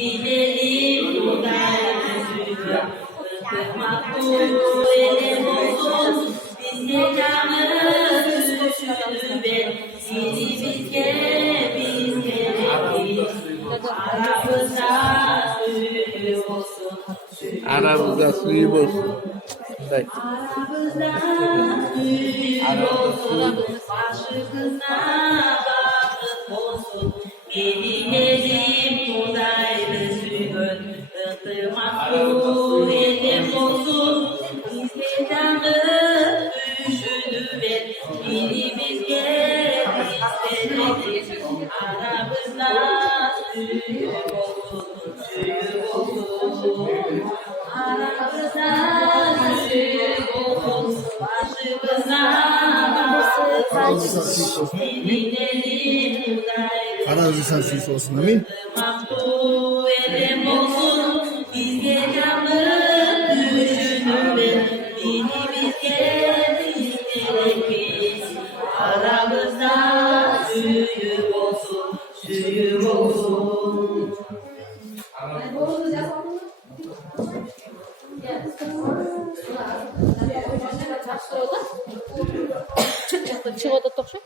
gidelim buradayız yürü. Makbul elim olsun bizde canımız düşünüver. Seni bizge aramızda suyu olsun. Aramızda suyu olsun. Aramızda suyu olsun. Başımızda bakıp olsun. Gelin buradayız yürü. Makbul elim olsun bizde canımız düşünüver. Birimiz gel bizde aramızda suyu olsun, suyu olsun. Aramızda suyu olsun, başımıza bakıp gidelim buradayız. Aranızda suyu olsun, amin. Makbul elim olsun bizde canımız düşünüver. Birimiz gel bizde aramızda suyu olsun, suyu olsun. Чего-то тоже?